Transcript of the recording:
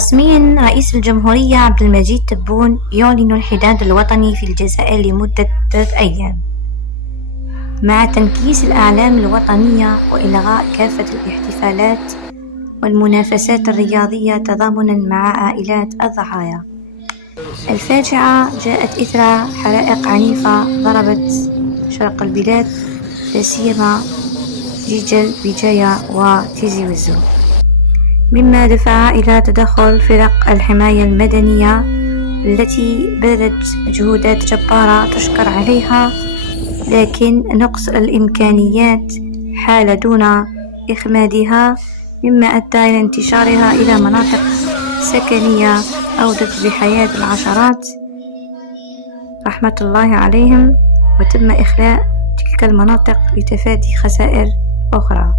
رسميا رئيس الجمهورية عبد المجيد تبون يعلن الحداد الوطني في الجزائر لمدة 3 أيام مع تنكيس الأعلام الوطنية وإلغاء كافة الاحتفالات والمنافسات الرياضية تضامنا مع عائلات الضحايا. الفاجعة جاءت إثر حرائق عنيفة ضربت شرق البلاد، لا سيما جيجل بجاية وتيزي وزو، مما دفع إلى تدخل فرق الحماية المدنية التي بذلت مجهودات جبارة تشكر عليها، لكن نقص الإمكانيات حال دون إخمادها، مما أدى إلى انتشارها إلى مناطق سكنية أودت بحياة العشرات رحمة الله عليهم، وتم إخلاء تلك المناطق لتفادي خسائر أخرى.